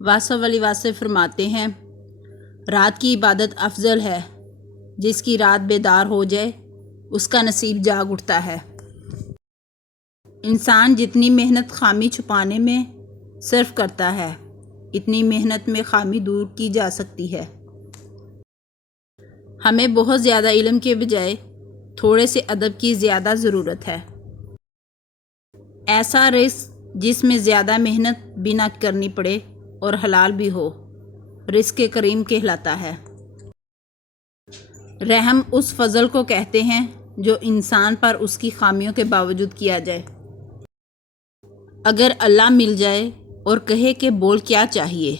واصف علی واصف فرماتے ہیں، رات کی عبادت افضل ہے، جس کی رات بیدار ہو جائے اس کا نصیب جاگ اٹھتا ہے۔ انسان جتنی محنت خامی چھپانے میں صرف کرتا ہے، اتنی محنت میں خامی دور کی جا سکتی ہے۔ ہمیں بہت زیادہ علم کے بجائے تھوڑے سے ادب کی زیادہ ضرورت ہے۔ ایسا رزق جس میں زیادہ محنت بھی نہ کرنی پڑے اور حلال بھی ہو، رزق کریم کہلاتا ہے۔ رحم اس فضل کو کہتے ہیں جو انسان پر اس کی خامیوں کے باوجود کیا جائے۔ اگر اللہ مل جائے اور کہے کہ بول کیا چاہیے،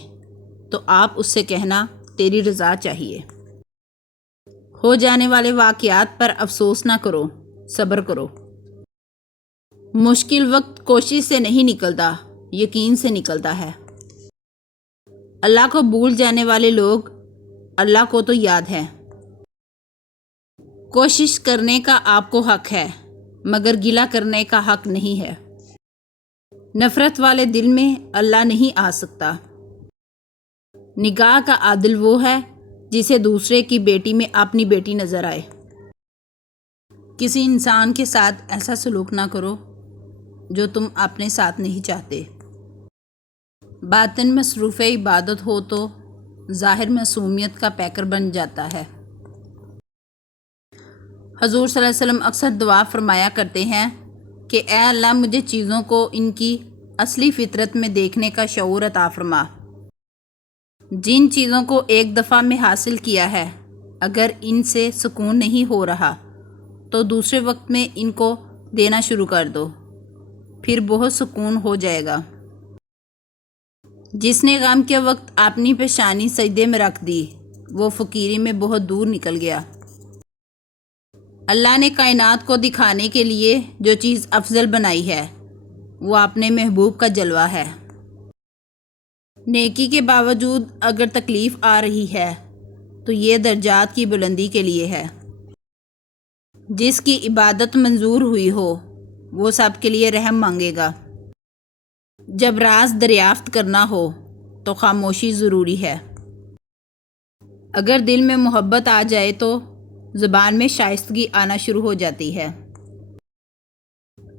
تو آپ اس سے کہنا تیری رضا چاہیے۔ ہو جانے والے واقعات پر افسوس نہ کرو، صبر کرو۔ مشکل وقت کوشش سے نہیں نکلتا، یقین سے نکلتا ہے۔ اللہ کو بھول جانے والے لوگ اللہ کو تو یاد ہے۔ کوشش کرنے کا آپ کو حق ہے، مگر گلہ کرنے کا حق نہیں ہے۔ نفرت والے دل میں اللہ نہیں آ سکتا۔ نگاہ کا عادل وہ ہے جسے دوسرے کی بیٹی میں اپنی بیٹی نظر آئے۔ کسی انسان کے ساتھ ایسا سلوک نہ کرو جو تم اپنے ساتھ نہیں چاہتے۔ باطن مصروف عبادت ہو تو ظاہر معصومیت کا پیکر بن جاتا ہے۔ حضور صلی اللہ علیہ وسلم اکثر دعا فرمایا کرتے ہیں کہ اے اللہ مجھے چیزوں کو ان کی اصلی فطرت میں دیکھنے کا شعور عطا فرما۔ جن چیزوں کو ایک دفعہ میں حاصل کیا ہے، اگر ان سے سکون نہیں ہو رہا تو دوسرے وقت میں ان کو دینا شروع کر دو، پھر بہت سکون ہو جائے گا۔ جس نے غم کے وقت اپنی پیشانی سجدے میں رکھ دی، وہ فقیری میں بہت دور نکل گیا۔ اللہ نے کائنات کو دکھانے کے لیے جو چیز افضل بنائی ہے، وہ اپنے محبوب کا جلوہ ہے۔ نیکی کے باوجود اگر تکلیف آ رہی ہے تو یہ درجات کی بلندی کے لیے ہے۔ جس کی عبادت منظور ہوئی ہو وہ سب کے لیے رحم مانگے گا۔ جب راز دریافت کرنا ہو تو خاموشی ضروری ہے۔ اگر دل میں محبت آ جائے تو زبان میں شائستگی آنا شروع ہو جاتی ہے۔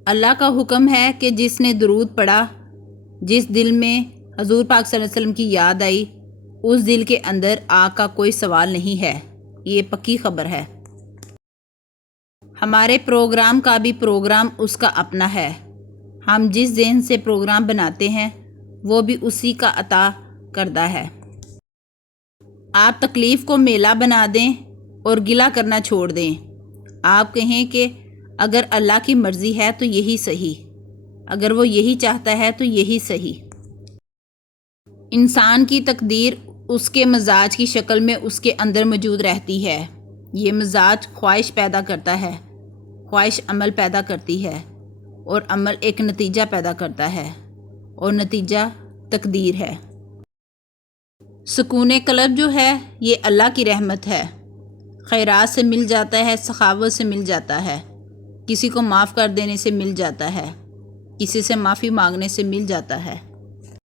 اللہ کا حکم ہے کہ جس نے درود پڑھا، جس دل میں حضور پاک صلی اللہ علیہ وسلم کی یاد آئی، اس دل کے اندر آگ کا کوئی سوال نہیں ہے۔ یہ پکی خبر ہے۔ ہمارے پروگرام کا بھی پروگرام اس کا اپنا ہے۔ ہم جس ذہن سے پروگرام بناتے ہیں وہ بھی اسی کا عطا کردہ ہے۔ آپ تکلیف کو میلہ بنا دیں اور گلہ کرنا چھوڑ دیں۔ آپ کہیں کہ اگر اللہ کی مرضی ہے تو یہی صحیح، اگر وہ یہی چاہتا ہے تو یہی صحیح۔ انسان کی تقدیر اس کے مزاج کی شکل میں اس کے اندر موجود رہتی ہے۔ یہ مزاج خواہش پیدا کرتا ہے، خواہش عمل پیدا کرتی ہے، اور عمل ایک نتیجہ پیدا کرتا ہے، اور نتیجہ تقدیر ہے۔ سکون قلب جو ہے یہ اللہ کی رحمت ہے۔ خیرات سے مل جاتا ہے، سخاوت سے مل جاتا ہے، کسی کو معاف کر دینے سے مل جاتا ہے، کسی سے معافی مانگنے سے مل جاتا ہے۔